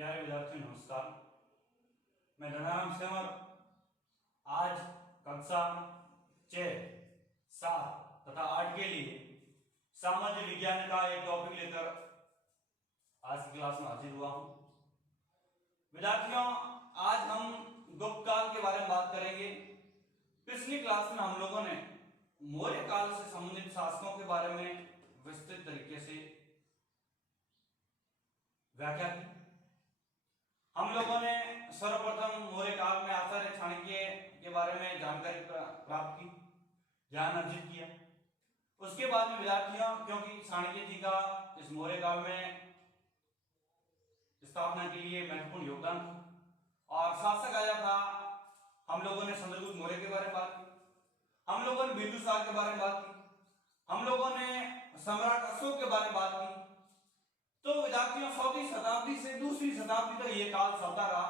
प्यारे विद्यार्थियों नमस्कार। मैं धनाराम सेवर आज कक्षा 6, 7 तथा 8 के लिए सामाजिक विज्ञान का एक टॉपिक लेकर आज की क्लास में हाजिर हुआ हूं। विद्यार्थियों, आज हम गुप्त काल के बारे में बात करेंगे। पिछली क्लास में हम लोगों ने मौर्य काल से संबंधित शासकों के बारे में विस्तृत तरीके से व्याख्या की। हम लोगों ने सर्वप्रथम मौर्य काल में आचार्य चाणक्य के बारे में जानकारी प्राप्त की, ज्ञान अर्जित किया। उसके बाद में विद्यार्थियों, क्योंकि चाणक्य जी का इस मौर्य काल में स्थापना के लिए महत्वपूर्ण योगदान था और शासक आया था, हम लोगों ने चंद्रगुप्त मौर्य के बारे में बात की, हम लोगों ने बिंदुसार के बारे में बात की, हम लोगों ने सम्राट अशोक के बारे में बात की। तो विद्यार्थियों, 4वीं शताब्दी से 2री शताब्दी तक ये काल चलता रहा।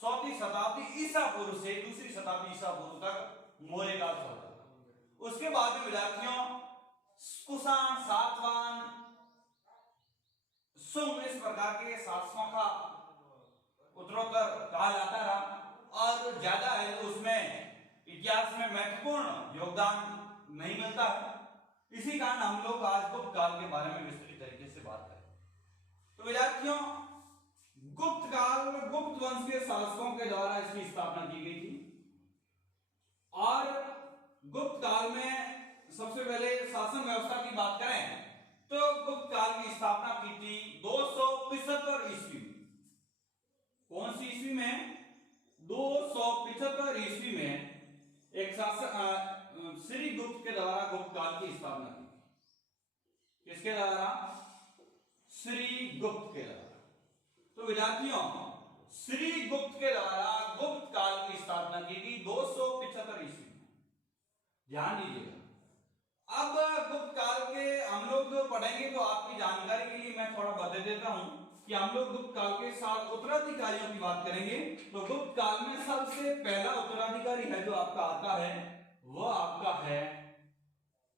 4वीं शताब्दी ईसा पूर्व से 2री शताब्दी ईसा पूर्व तक मौर्य काल चलता रहा। उसके बाद में विद्यार्थियों कुषाण, सातवाहन, शुंग इस प्रकार के शासकों का उत्तरोत्तर काल आता रहा और ज्यादा है तो उसमें इतिहास में महत्वपूर्ण योगदान नहीं मिलता है। इसी कारण हम लोग आज गुप्त काल के बारे में विस्तृत तरीके से बात करें। तो विद्यार्थियों, गुप्त काल में गुप्त वंश के शासकों के द्वारा इसकी स्थापना की गई थी और गुप्त काल में सबसे पहले शासन व्यवस्था की बात करें तो गुप्त काल की स्थापना की थी 275 ईस्वी में। कौन सी ईस्वी में? 275 ईस्वी में एक शासक श्री गुप्त के द्वारा गुप्त काल की स्थापना की थी। किसके द्वारा? श्री गुप्त के द्वारा। तो विद्यार्थियों, श्री गुप्त के द्वारा गुप्त काल की स्थापना की गई 275 ईस्वी में। ध्यान दीजिएगा। अब गुप्त काल के हम लोग जो पढ़ेंगे तो आपकी जानकारी के लिए मैं थोड़ा बता देता हूं कि हम लोग गुप्त काल के 7 उत्तराधिकारियों की बात करेंगे। तो गुप्त काल में सबसे पहला उत्तराधिकारी है जो आपका आता है, वह आपका है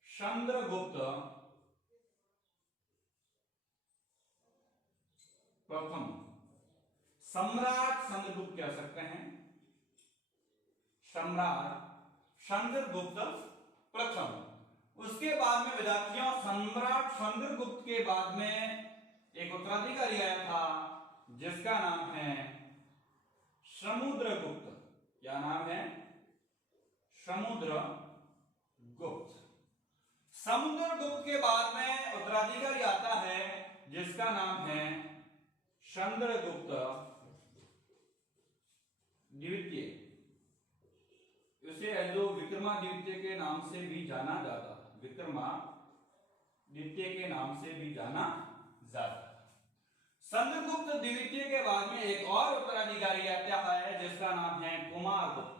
चंद्रगुप्त प्रथम। सम्राट चंद्रगुप्त कह सकते हैं, सम्राट चंद्रगुप्त प्रथम। उसके बाद में विद्यार्थियों, सम्राट चंद्रगुप्त के बाद में एक उत्तराधिकारी आया था जिसका नाम है समुद्रगुप्त। क्या नाम है? समुद्रगुप्त। समुद्रगुप्त के बाद में उत्तराधिकारी आता है जिसका नाम है चंद्रगुप्त द्वितीय। उसे जो विक्रमादित्य के नाम से भी जाना जाता था, विक्रमादित्य के नाम से भी जाना जाता था। चंद्रगुप्त द्वितीय के बाद में एक और उत्तराधिकारी आता है जिसका नाम है कुमारगुप्त।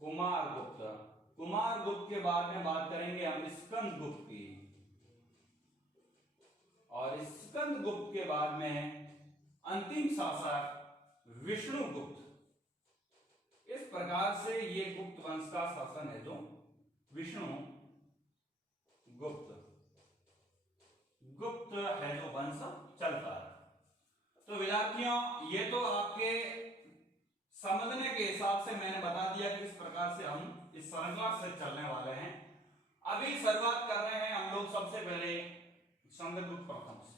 कुमारगुप्त। कुमारगुप्त के बाद में बात करेंगे हम स्कंदगुप्त की, और स्कंदगुप्त के बाद में अंतिम शासक विष्णुगुप्त। इस प्रकार से ये गुप्त वंश का शासन है जो विष्णुगुप्त गुप्त है जो वंश चलता है। तो विद्यार्थियों, ये तो आपके समझने के हिसाब से मैंने बता दिया कि इस प्रकार से हम इस श्रृंखला से चलने वाले हैं। अभी शुरुआत कर रहे हैं हम लोग सबसे पहले चंद्रगुप्त प्रथम से।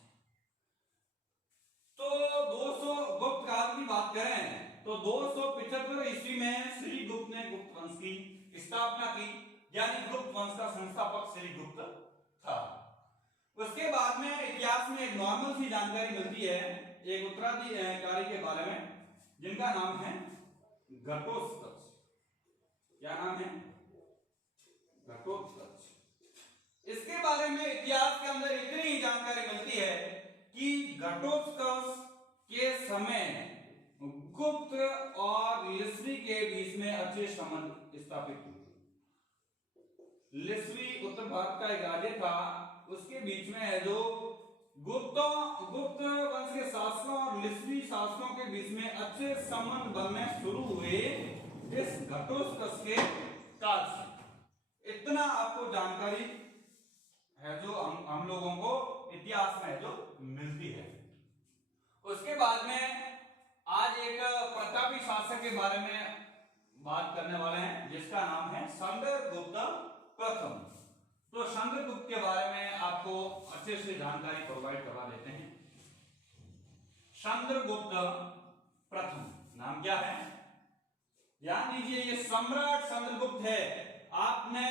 तो 200 गुप्त काल की बात करें तो 275 ईस्वी में श्री गुप्त ने गुप्त वंश की स्थापना की, यानी गुप्त वंश का संस्थापक श्री गुप्त था। उसके बाद में इतिहास में एक नॉर्मल सी जानकारी मिलती है एक उत्तराधिकारी के बारे में जिनका नाम है घटोत्कच। क्या नाम है? घटोत्कच। इसके बारे में इतिहास के अंदर इतनी ही जानकारी मिलती है कि घटोत्कच के समय गुप्त और लिस्वी के बीच में अच्छे संबंध स्थापित हुए। लिस्वी उत्तर भारत का एक राज्य था, उसके बीच में जो गुप्त वंश के शासकों और लिस्वी शासकों के बीच में अच्छे संबंध बनने शुरू हुए इस घटोत्कच के काल से। इतना आपको जानकारी है जो हम लोगों को इतिहास में जो मिलती है। शासक के बारे में बात करने वाले हैं जिसका नाम है चंद्रगुप्त प्रथम। तो चंद्रगुप्त के बारे में आपको अच्छे से जानकारी प्रोवाइड करवा देते हैं। चंद्रगुप्त प्रथम नाम क्या है? ध्यान दीजिए, ये सम्राट चंद्रगुप्त है। आपने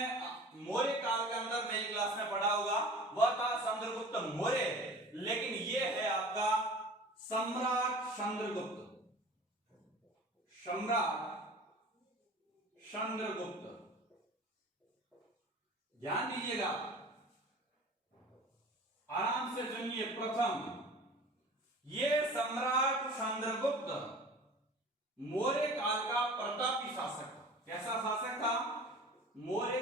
मौर्य काल के अंदर मेरी क्लास में पढ़ा होगा, वह था चंद्रगुप्त मौर्य, लेकिन ये है आपका सम्राट चंद्रगुप्त। सम्राट चंद्रगुप्त, ध्यान दीजिएगा, आराम से सुनिए। प्रथम, ये सम्राट चंद्रगुप्त मौर्य काल का प्रतापी शासक था। कैसा शासक था? मौर्य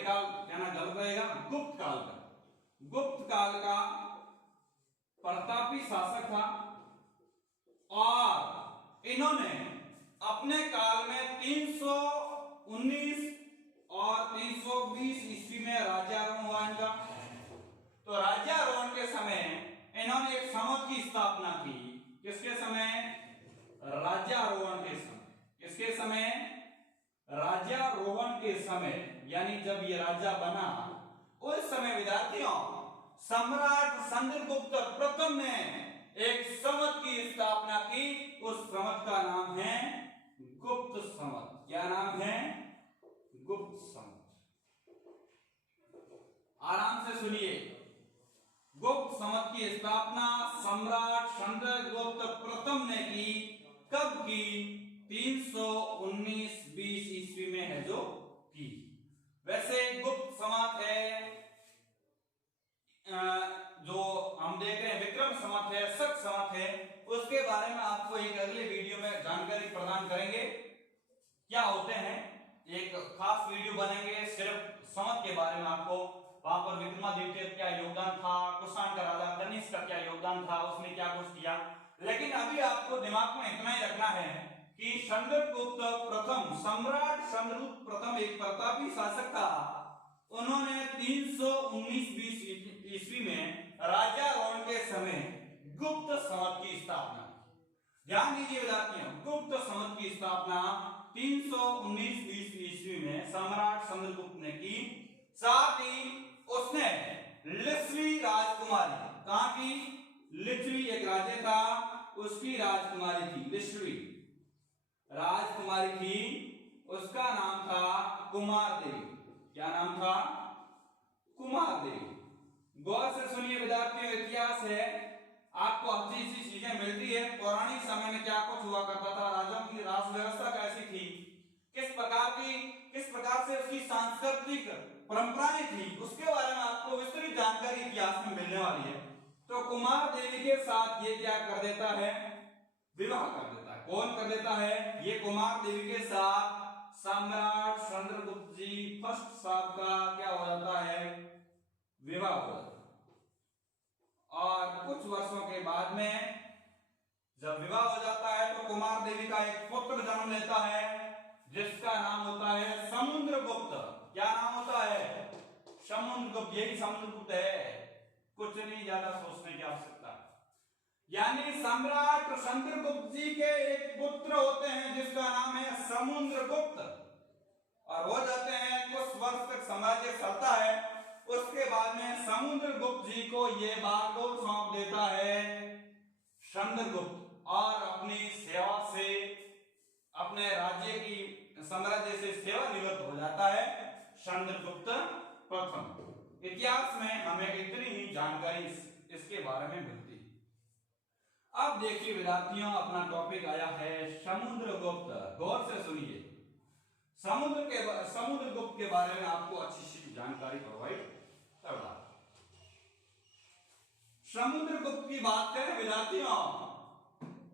काल कहना गलत रहेगा, गुप्त काल का, गुप्त काल का प्रतापी शासक था। और इन्होंने अपने काल में 319 और 320 ईस्वी में राज्यारोहण हुआ इनका। तो राज्यारोहण के समय इन्होंने एक समत की स्थापना की। किसके समय? राज्यारोहण के समय। किसके समय? राज्यारोहण के समय, यानी जब ये राजा बना उस समय विद्यार्थियों सम्राट चंद्रगुप्त प्रथम ने एक समत की स्थापना की। उस समत का नाम है गुप्त समत। क्या नाम है? गुप्त समत। आराम से सुनिए। गुप्त समत की स्थापना सम्राट चंद्रगुप्त प्रथम ने की। कब की? 319-20 ईस्वी में है जो की। वैसे गुप्त समत है, जो हम देख रहे हैं विक्रम समत है, शक समत है, उसके बारे में आपको एक अगले वीडियो में जानकारी प्रदान करेंगे। क्या होते हैं, एक खास वीडियो बनेंगे सिर्फ समत के बारे में। आपको वहां पर विक्रमादित्य क्या योगदान था, कुषाण का राजा कनिष्क का क्या योगदान था, उसने क्या कुछ किया। लेकिन अभी आपको दिमाग में इतना ही रखना है कि चंद्रगुप्त प्रथम, सम्राट चंद्रगुप्त प्रथम एक प्रतापी शासक था। उन्होंने 319-20 ईस्वी में राज्यारोहण के समय गुप्त समत की स्थापना की। ध्यान दीजिए विद्यार्थियों, गुप्त समत की स्थापना 319-20 ईस्वी में सम्राट चंद्रगुप्त ने की। साथ ही उसने लिच्छवी राजकुमारी, कहां की? लिच्छवी एक राज्य था, उसकी राजकुमारी थी लिच्छवी राजकुमारी थी, उसका नाम था कुमार देवी। क्या नाम था? कुमार देवी। गौर से सुनिए विद्यार्थियों, इतिहास है, आपको अच्छी सी चीजें मिलती है। पौराणिक समय में क्या कुछ हुआ करता था, राजाओं की राज व्यवस्था कैसी थी, किस प्रकार से उसकी सांस्कृतिक परंपराएं थी, उसके बारे में आपको विस्तृत जानकारी इतिहास में मिलने वाली है। तो कुमार देवी के साथ ये क्या कर देता है? विवाह कर देता है। कौन कर देता है? ये कुमार देवी के साथ सम्राट चंद्रगुप्त जी फर्स्ट साहब का क्या हो जाता है? विवाह हो जाता है। और कुछ वर्षों के बाद में जब विवाह हो जाता है तो कुमार देवी का एक पुत्र जन्म लेता है जिसका नाम होता है समुद्रगुप्त। क्या नाम होता है? समुद्रगुप्त। यही समुद्रगुप्त है, कुछ नहीं ज्यादा सोचने की आवश्यकता। यानी सम्राट चंद्रगुप्त जी के एक पुत्र होते हैं जिसका नाम है समुद्रगुप्त, और हो जाते हैं कुछ वर्ष तक साम्राज्य चलता है। उसके बाद में समुद्रगुप्त जी को ये बागडोर सौंप देता है चंद्रगुप्त, और अपनी सेवा से, अपने राज्य की साम्राज्य से सेवानिवृत्त हो जाता है चंद्रगुप्त प्रथम। इतिहास में हमें इतनी ही जानकारी इसके बारे में मिलती है। अब देखिए विद्यार्थियों, अपना टॉपिक आया है समुद्रगुप्त। गौर से सुनिए, समुद्रगुप्त के बारे में आपको अच्छी सी जानकारी प्रोवाइड करना। समुद्रगुप्त की बात करें विद्यार्थियों,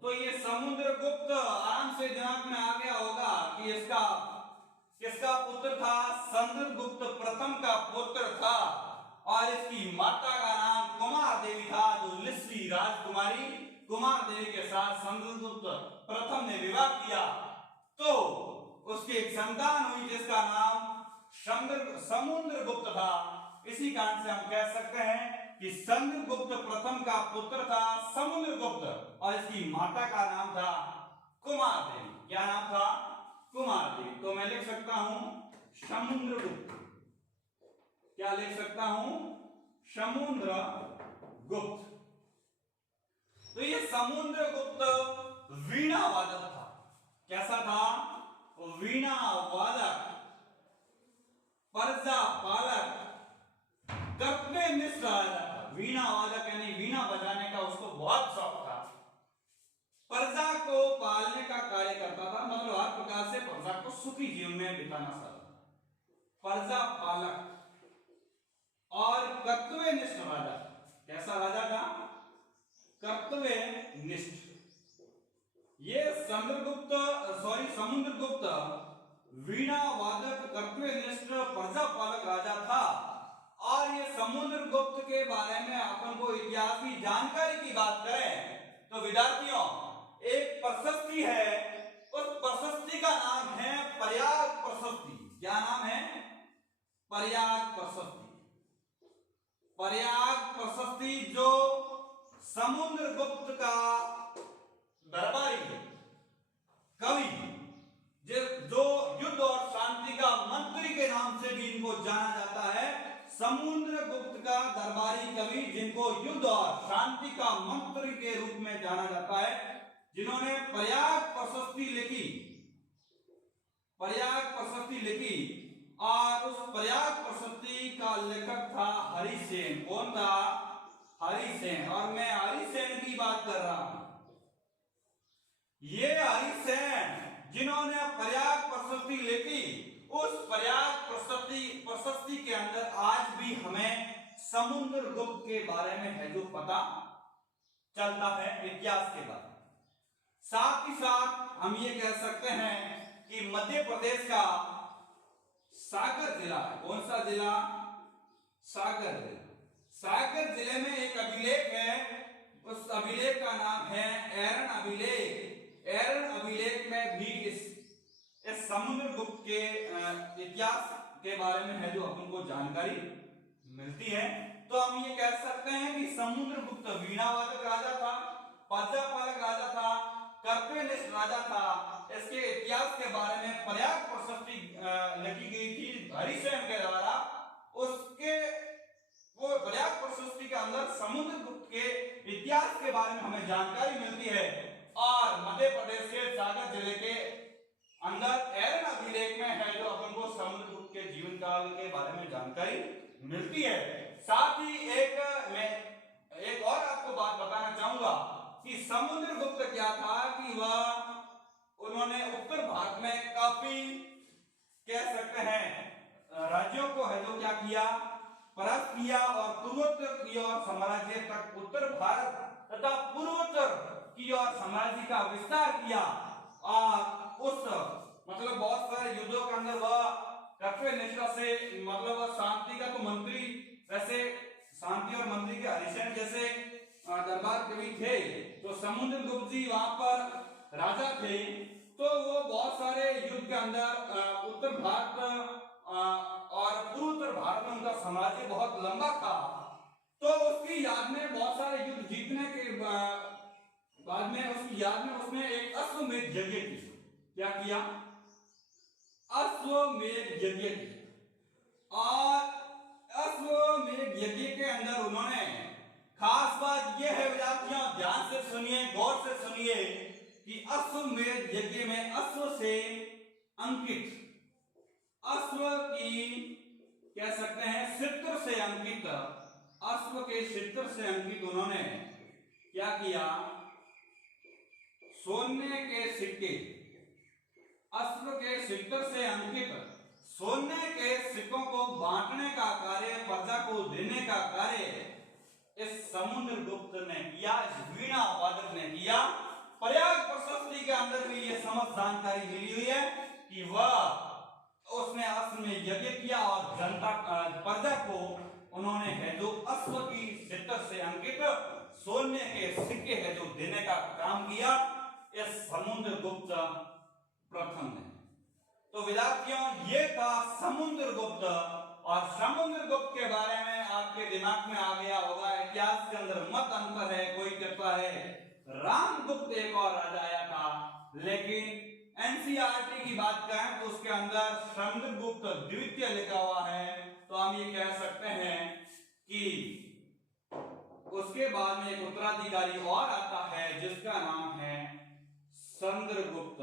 तो ये समुद्रगुप्त आराम से दिमाग में आ गया होगा कि इसका किसका पुत्र था? चंद्रगुप्त प्रथम का पुत्र था, और इसकी माता का नाम कुमार देवी था, जो लिच्छवी राजकुमारी कुमार देवी के साथ चंद्रगुप्त प्रथम ने विवाह किया। तो उसकी एक संतान हुई जिसका नाम समुद्रगुप्त था। इसी कारण से हम कह सकते हैं कि चंद्रगुप्त प्रथम का पुत्र था समुद्रगुप्त, और इसकी माता का नाम था कुमारदेवी। क्या नाम था? कुमारदेवी। तो मैं लिख सकता हूं समुद्रगुप्त। क्या लिख सकता हूं? समुद्रगुप्त। तो ये समुद्रगुप्त वीणा वादक था। कैसा था? वीणा वादक, प्रजा पालक, कर्तव्यनिष्ठ राजा था। वीणा वादक यानी वीणा बजाने का उसको बहुत शौक था। प्रजा को पालने का कार्य करता था, मतलब हर प्रकार से प्रजा को सुखी जीवन में बिताना चाहता था। प्रजा पालक और कर्तव्यनिष्ठ राजा। कैसा राजा था? कर्तव्यनिष्ठ। ये समुद्रगुप्त वीणा वादक, कर्तव्यनिष्ठ, प्रजा पालक राजा था। और ये समुद्रगुप्त के बारे में अपन को इतिहास की जानकारी की बात करें तो विद्यार्थियों एक प्रशस्ति है, उस प्रशस्ति का नाम है प्रयाग प्रशस्ति। क्या नाम है? प्रयाग प्रशस्ति। प्रयाग प्रशस्ति जो समुद्रगुप्त का दरबारी कवि, जो युद्ध और शांति का मंत्री के नाम से भी इनको जाना जाता है, समुद्रगुप्त का दरबारी कवि जिनको युद्ध और शांति का मंत्री के रूप में जाना जाता है, जिन्होंने प्रयाग प्रशस्ति लिखी, प्रयाग प्रशस्ति लिखी। और उस प्रयाग प्रशस्ति का लेखक था हरिसेन। कौन था? हरिसेन। और मैं हरिसेन की बात कर रहा हूं। ये हरिसेन जिन्होंने प्रयाग प्रशस्ति लिखी, उस प्रयाग प्रशस्ति के अंदर आज भी हमें समुद्रगुप्त के बारे में है जो पता चलता है, इतिहास के बारे में। साथ ही साथ हम ये कह सकते हैं कि मध्य प्रदेश का सागर जिला है। कौन सा जिला? सागर जिला। सागर जिले में एक अभिलेख है, उस अभिलेख का नाम है एरन अभिलेख। एरन अभिलेख में भी इस समुद्रगुप्त के इतिहास के बारे में है जो अपन को जानकारी मिलती है। तो हम ये कह सकते हैं कि समुद्रगुप्त वीणावादक राजा था, प्रजा पालक राजा था, कर्तव्यनिष्ठ राजा था। इसके इतिहास के बारे में प्रयाग प्रशस्ति लिखी गई थी हरिसेन के द्वारा। उसके वो प्रयाग प्रशस्ति के अंदर समुद्रगुप्त के इतिहास के बारे में हमें जानकारी मिलती है। और मध्य प्रदेश के सागर जिले के अंदर एरन अभिलेख में है जो अपन को समुद्रगुप्त के जीवन काल के बारे में जानकारी मिलती है। साथ ही एक और आपको बात बताना चाहूंगा कि समुद्रगुप्त क्या था कि वह उन्होंने उत्तर भारत में काफी कह सकते हैं राज्यों को है जो क्या किया, परास्त किया और पूर्वोत्तर की ओर साम्राज्य तक, उत्तर भारत तथा पूर्वोत्तर की ओर साम्राज्य का विस्तार किया। और उस मतलब बहुत सारे युद्धों के अंदर वह कर्तव्यनिष्ठा से, मतलब वह शांति का तो मंत्री, वैसे शांति और मंत्री के हरिसेन जैसे दरबार कवि थे, तो समुद्रगुप्त जी वहां पर राजा थे। तो वो बहुत सारे युद्ध के अंदर उत्तर भारत और पूर्वोत्तर भारत में उनका साम्राज्य बहुत लंबा था। तो उसकी याद में बहुत सारे युद्ध जीतने के बाद में उसकी याद में उसने एक अश्वमेध यज्ञ की। क्या किया? अश्वमेध यज्ञ की। और अश्वमेध यज्ञ के अंदर उन्होंने, खास बात यह है विद्यार्थियों, ध्यान से सुनिए, गौर से सुनिए कि अश्वमेध यज्ञ में अश्व से अंकित, अश्व की कह सकते हैं चित्र से अंकित, अश्व के चित्र से अंकित उन्होंने क्या किया? सोने के सिक्के, अश्व के चित्र से अंकित सोने के सिक्कों को बांटने का कार्य, प्रजा को देने का कार्य इस समुद्रगुप्त ने किया, इस वीणा वादक ने किया। प्रयाग प्रशस्ति के अंदर भी ये समस्त जानकारी मिली हुई है कि वह उसने अश्व में यज्ञ किया और जनता प्रजा को उन्होंने है जो अश्व की चित्र से अंकित सोने के सिक्के है जो देने का काम किया इस समुद्रगुप्त प्रथम ने। तो विद्यार्थियों ये था समुद्रगुप्त। और समुद्रगुप्त के बारे में आपके दिमाग में आ गया होगा, इतिहास के अंदर मत अंतर है, कोई कहता है रामगुप्त एक और राजा आया था, लेकिन एनसीईआरटी की बात करें तो उसके अंदर चंद्रगुप्त द्वितीय लिखा हुआ है, तो हम ये कह सकते हैं कि उसके बाद में एक उत्तराधिकारी और आता है जिसका नाम है चंद्रगुप्त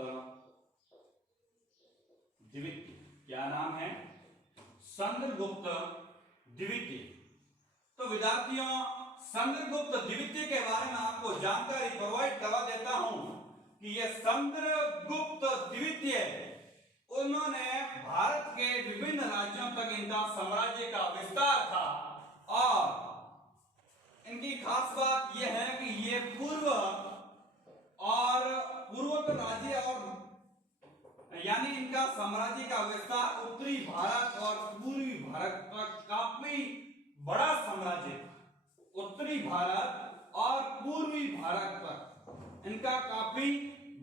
द्वितीय। क्या नाम है? चंद्रगुप्त द्वितीय। तो विद्यार्थियों, चंद्रगुप्त द्वितीय के बारे में आपको जानकारी प्रोवाइड करवा देता हूं कि यह चंद्रगुप्त द्वितीय, उन्होंने भारत के विभिन्न राज्यों तक इनका साम्राज्य का विस्तार था और इनकी खास बात यह है कि ये पूर्वोत्तर राज्य और यानी इनका साम्राज्य का विस्तार उत्तरी भारत और पूर्वी भारत तक काफी बड़ा साम्राज्य था। उत्तरी भारत और पूर्वी भारत तक इनका काफी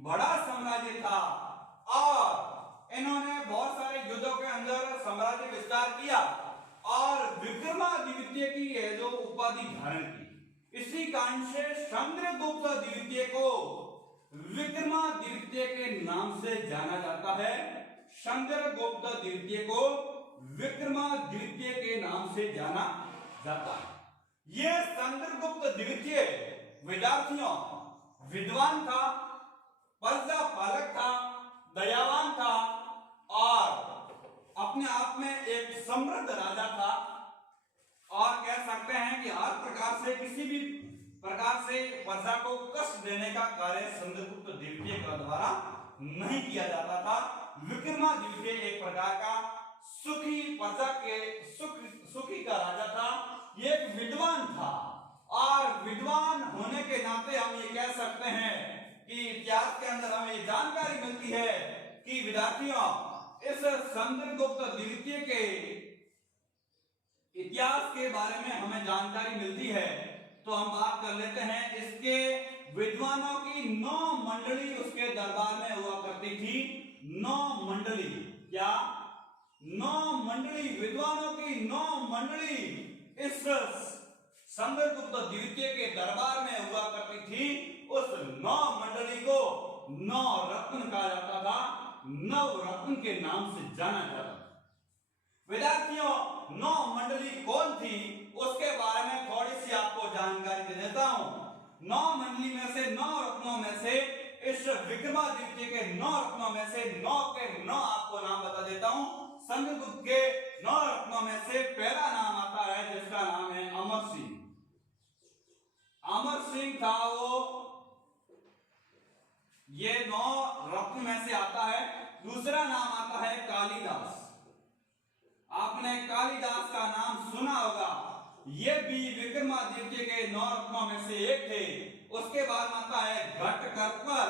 बड़ा साम्राज्य था और इन्होंने बहुत सारे युद्धों के अंदर साम्राज्य विस्तार किया और विक्रमादित्य की यह जो उपाधि धारण की। इसी कारण से चंद्रगुप्त द्वितीय को विक्रमादित्य के नाम से जाना जाता है। चंद्रगुप्त द्वितीय को विक्रमादित्य के नाम से जाना जाता है। यह चंद्रगुप्त द्वितीय विद्यार्थियों विद्वान था, प्रजा पालक था, दयावान था और अपने आप में एक समृद्ध राजा था और कह सकते हैं कि हर प्रकार से किसी भी प्रकार से प्रजा को कष्ट देने का कार्य चंद्रगुप्त द्वितीय के द्वारा नहीं किया जाता था। विक्रमादित्य एक प्रकार का सुखी प्रजा के सुखी का राजा था। ये एक विद्वान था और विद्वान होने के नाते हम ये कह सकते हैं कि इतिहास के अंदर हमें जानकारी मिलती है कि विद्यार्थियों इस चंद्रगुप्त द्वितीय के इतिहास के बारे में हमें जानकारी मिलती है। तो हम बात कर लेते हैं इसके विद्वानों की 9 मंडली उसके दरबार में हुआ करती थी। 9 मंडली, क्या 9 मंडली, विद्वानों की 9 मंडली इस चंद्रगुप्त द्वितीय के दरबार में हुआ करती थी। उस 9 मंडली को 9 रत्न कहा जाता था, 9 रत्न के नाम से जाना जाता था। विद्यार्थियों 9 मंडली कौन थी उसके बारे में थोड़ी सी आपको जानकारी दे देता हूं। 9 मंडली में से 9 रत्नों में से इस विक्रमादित्य के 9 रत्नों में से 9 के 9 आपको नाम बता देता हूं। चंद्रगुप्त के 9 रत्नों में से पहला नाम आता है जिसका नाम है अमर सिंह। अमर सिंह था वो, ये 9 रत्न में से आता है। दूसरा नाम आता है कालिदास। आपने कालिदास का नाम सुना होगा, ये भी विक्रमादित्य के 9 रत्नों में से एक थे। उसके बाद आता है घटकर्पर।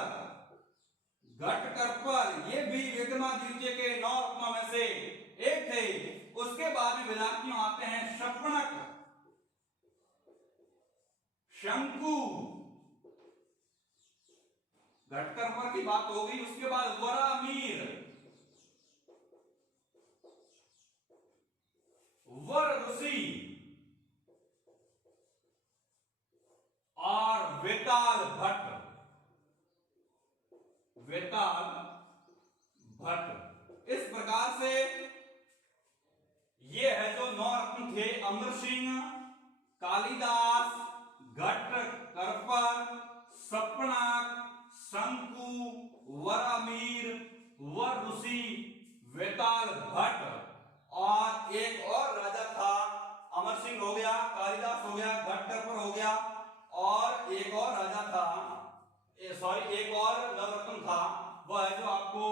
घटकर्पर ये भी विक्रमादित्य के 9 रत्नों में से एक थे। उसके बाद में विद्यार्थियों आते हैं शपनक, शंकु, घटकर्पर की बात हो गई। उसके बाद वरामीर, वररुषि और वेताल भट्ट। वेताल भट्ट। इस प्रकार से ये है जो 9 रत्न थे, अमर सिंह, कालिदास, घटकर्पर, शपनक, शंकु, वरामीर, वररुषि, वेताल भट्ट और एक और राजा था। अमर सिंह हो गया, कालिदास हो गया, घटकर्पर हो गया और एक और राजा था, एक और नवरत्न था, वह है जो आपको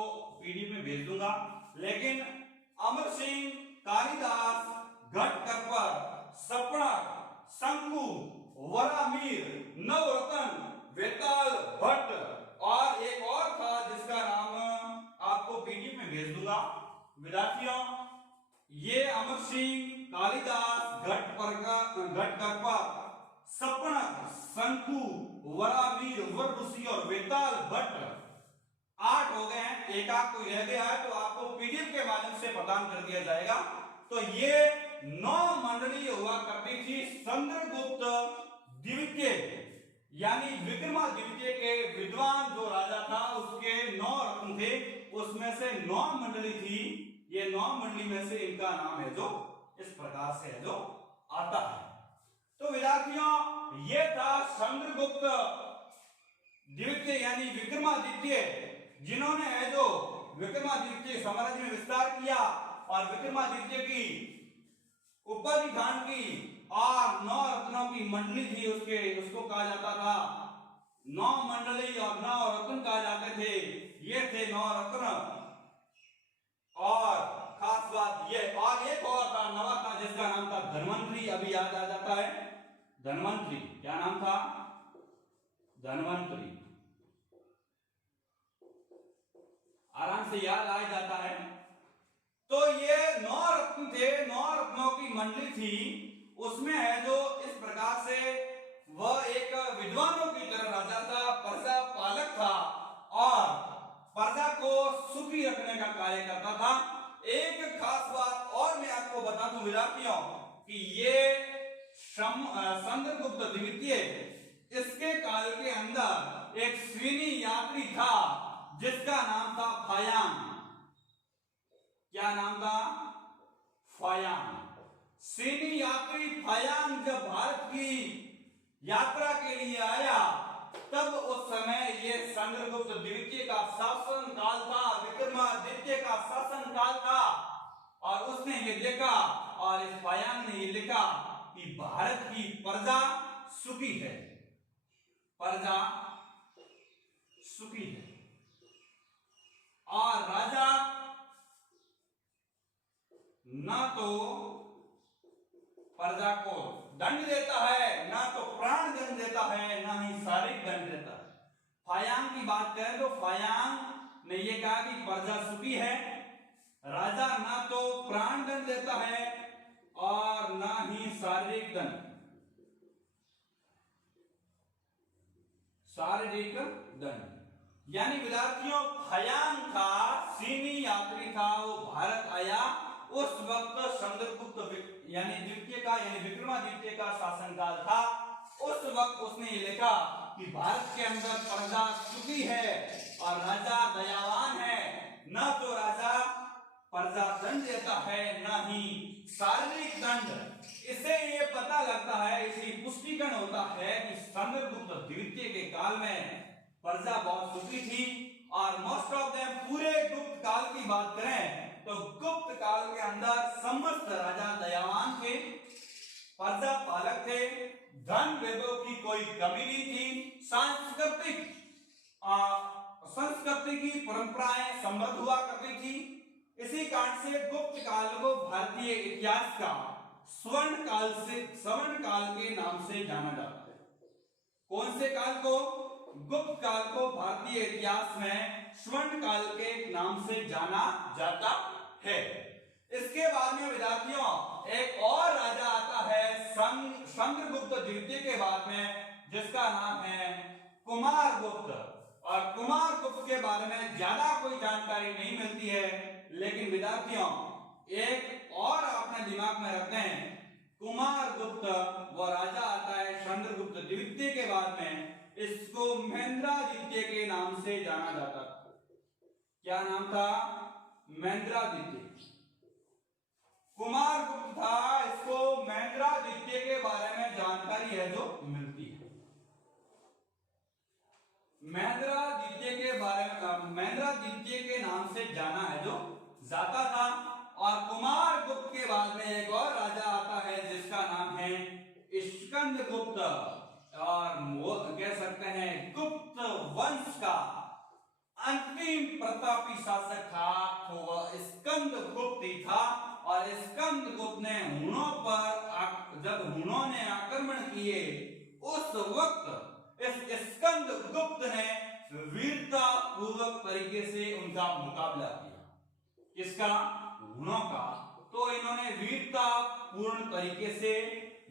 पीडीएफ में भेज दूंगा। लेकिन अमर सिंह, कालिदास, घटकर्पर, शपनक, शंकु, वरामीर, नवरत्न, वेताल भट्ट और एक और था जिसका नाम आपको पीडीएफ में भेज दूंगा। विद्यार्थियों ये अमर सिंह, कालिदास, घटकर्पर, शपनक, शंकु, वरामीर, वररुषि और वेताल भट्ट 8 हो गए हैं। एक आध कोई रह गया है तो आपको पीडीएफ के माध्यम से प्रदान कर दिया जाएगा। तो ये 9 मंडली हुआ करती थी चंद्रगुप्त द्वितीय यानी विक्रमादित्य के विद्वान जो राजा था उसके उसमें से 9 मंडली थी। ये 9 मंडली में से इनका नाम है जो इस प्रकार से है जो आता है। तो विद्यार्थियों, ये था चंद्रगुप्त द्वितीय यानी विक्रमादित्य, जिन्होंने है जो विक्रमादित्य साम्राज्य में विस्तार किया और विक्रमादित्य की उपाधि धारण की और 9 रत्नों की मंडली थी उसको कहा जाता था 9 मंडली और 9 रत्न कहा जाते थे। ये थे 9 रत्न। और खास बात ये, और एक और था नवा था जिसका नाम था धन्वंतरी। अभी याद आ जाता है धन्वंतरी। क्या नाम था? धन्वंतरी। आराम से याद आ जाता है। तो ये 9 रत्न थे, 9 रत्नों की मंडली थी। उसमें है जो इस प्रकार से वह एक विद्वानों की तरह राजा था, प्रजा पालक था और प्रजा को सुखी रखने का कार्य करता था। एक खास बात और मैं आपको बता दूं विद्यार्थियों कि ये चंद्रगुप्त द्वितीय, इसके काल के अंदर एक स्वीनी यात्री था जिसका नाम था फायांग। क्या नाम था? फायांग। स्वीनी यात्री फायांग जब भारत की यात्रा के लिए आया तब उस समय ये चंद्रगुप्त द्वितीय का शासन काल था, विक्रमादित्य का शासन काल था। और उसने ये देखा और इस फायांग ने ये लिखा कि भारत की प्रजा सुखी है, प्रजा सुखी है और राजा न तो प्रजा को दंड देता है, ना तो प्राण दंड देता है, ना ही शारीरिक दंड देता है। फायांग की बात करें तो फायांग ने यह कहा कि प्रजा सुखी है, राजा ना तो प्राण दंड देता है और ना ही शारीरिक दंड, शारीरिक दंड। यानी विद्यार्थियों, फायांग था, चीनी यात्री था, वो भारत आया। उस वक्त चंद्रगुप्त यानी द्वितीय का यानी विक्रमादित्य का शासनकाल था। उस वक्त उसने ये लिखा कि भारत के अंदर प्रजा सुखी है और राजा दयावान है, न तो राजा प्रजा दंड देता है न ही शारीरिक दंड। इससे ये पता लगता है, इसी पुष्टिकरण होता है कि चंद्रगुप्त द्वितीय के काल में प्रजा बहुत सुखी थी। और मोस्ट ऑफ देम, पूरे गुप्त काल की बात करें तो गुप्त काल के अंदर समस्त राजा दयावान थे, प्रजा पालक थे, धन वेदों की कोई कमी नहीं थी, संस्कृति की परंपराएं समृद्ध हुआ करती थी। इसी कारण से गुप्त काल को भारतीय इतिहास का स्वर्ण काल के नाम से जाना जाता है। कौन से काल को? गुप्त काल को भारतीय इतिहास में स्वर्ण काल के नाम से जाना जाता है। इसके बाद में विद्यार्थियों एक और राजा आता है चंद्रगुप्त द्वितीय के बाद में, जिसका नाम है कुमारगुप्त। और कुमारगुप्त के बारे में ज्यादा कोई जानकारी नहीं मिलती है, लेकिन विद्यार्थियों एक और अपने दिमाग में रखते हैं, कुमारगुप्त वो राजा आता है चंद्रगुप्त द्वितीय के बाद में। इसको महेंद्रादित्य के नाम से जाना जाता था। क्या नाम था? महेंद्रादित्य। कुमारगुप्त था, इसको महेंद्रादित्य के बारे में जानकारी है जो मिलती है। महेंद्रादित्य के बारे में महेंद्रादित्य के नाम से जाना है जो जाता था। और कुमारगुप्त के बाद में एक और राजा आता है जिसका नाम है स्कंदगुप्त, और वो कह सकते हैं गुप्त वंश का अंतिम प्रतापी शासक था, तो वह स्कंदगुप्त ही था। और स्कंदगुप्त ने हुनों पर जब हुनों ने आक्रमण किए उस वक्त इस स्कंदगुप्त ने वीरता पूर्वक तरीके से उनका मुकाबला किया। किसका? हुनों का। तो इन्होंने वीरता पूर्ण तरीके से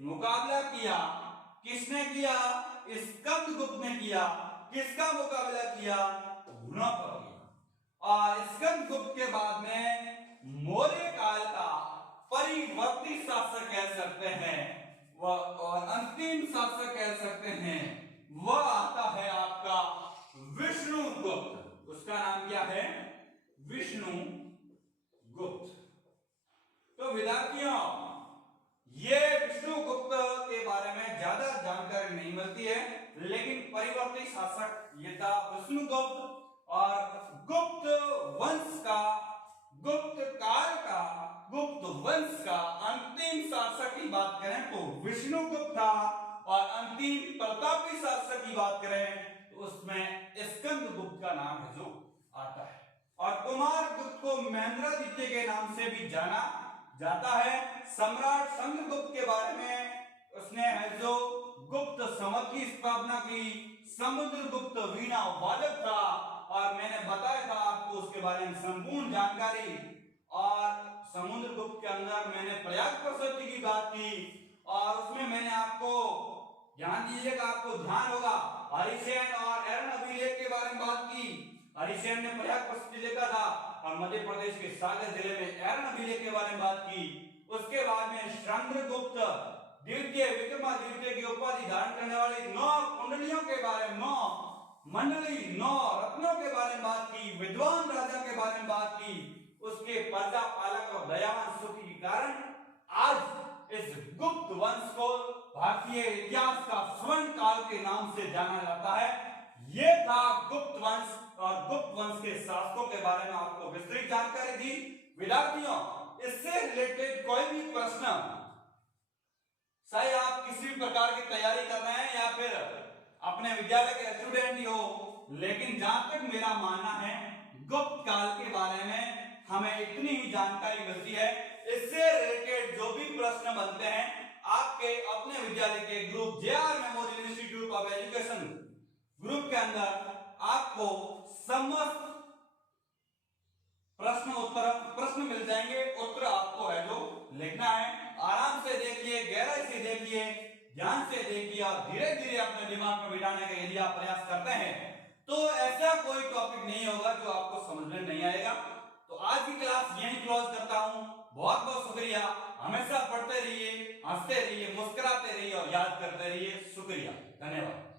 मुकाबला किया। किसने किया? स्कंदगुप्त ने किया। किसका मुकाबला किया? हुनों का किया। और स्कंदगुप्त के बाद में मौर्य काल का परिवर्तित शासक कह सकते हैं वह, और अंतिम शासक कह सकते हैं, वह आता है आपका विष्णुगुप्त। उसका नाम क्या है? लेकिन परिवर्ती शासक ये था विष्णुगुप्त। और गुप्त वंश का, गुप्त काल का, गुप्त वंश का अंतिम शासक की बात करें तो विष्णुगुप्त था। और अंतिम प्रतापी शासक की बात करें तो उसमें स्कंदगुप्त का नाम है जो आता है। और कुमार गुप्त को महेंद्रादित्य के नाम से भी जाना जाता है। सम्राट समुद्रगुप्त के बारे में उसने है जो गुप्त संवत की स्थापना की। समुद्रगुप्त वीणा वादक था और मैंने बताया था आपको उसके बारे में संपूर्ण जानकारी। और समुद्रगुप्त के अंदर मैंने प्रयाग प्रशस्ति की बात की और उसमें मैंने आपको ध्यान दीजिएगा, आपको ध्यान होगा हरिसेन और एरन अभिलेख के बारे में बात की। हरिसेन ने प्रयाग प्रशस्ति लिखा था और मध्य प्रदेश के सागर जिले में एरन अभिलेख के बारे में बात की। उसके बाद में चंद्रगुप्त द्वितीय विक्रमादित्य की उपाधि धारण करने वाले 9 कुंडलियों के बारे में, 9 मंडली, 9 रत्नों के बारे में बात की। विद्वान राजा के बारे में बात की। उसके प्रजा पालक और दयावान सुखी के कारण आज इस गुप्त वंश को भारतीय इतिहास का स्वर्ण काल के नाम से जाना जाता है। ये था गुप्त वंश और गुप्त वंश के शासकों के बारे में आपको विस्तृत जानकारी दी। विद्यार्थियों, इससे रिलेटेड कोई भी प्रश्न, चाहे आप किसी भी प्रकार की तैयारी कर रहे हैं या फिर अपने विद्यालय के स्टूडेंट ही हो, लेकिन जहां तक मेरा मानना है गुप्त काल के बारे में हमें इतनी ही जानकारी मिलती है। इससे रिलेटेड जो भी प्रश्न बनते हैं आपके अपने विद्यालय के group JR memorial institute of education group के अंदर आपको समस्त प्रश्न मिल जाएंगे। उत्तर आपको है जो लिखना है। आराम से देखिए, गहराई से देखिए, ध्यान से देखिए और धीरे धीरे अपने दिमाग में बिठाने का यदि आप प्रयास करते हैं तो ऐसा कोई टॉपिक नहीं होगा जो आपको समझ में नहीं आएगा। तो आज की क्लास यहीं क्लोज करता हूं। बहुत बहुत शुक्रिया। हमेशा पढ़ते रहिए, हंसते रहिए, मुस्कुराते रहिए और याद करते रहिए। शुक्रिया, धन्यवाद।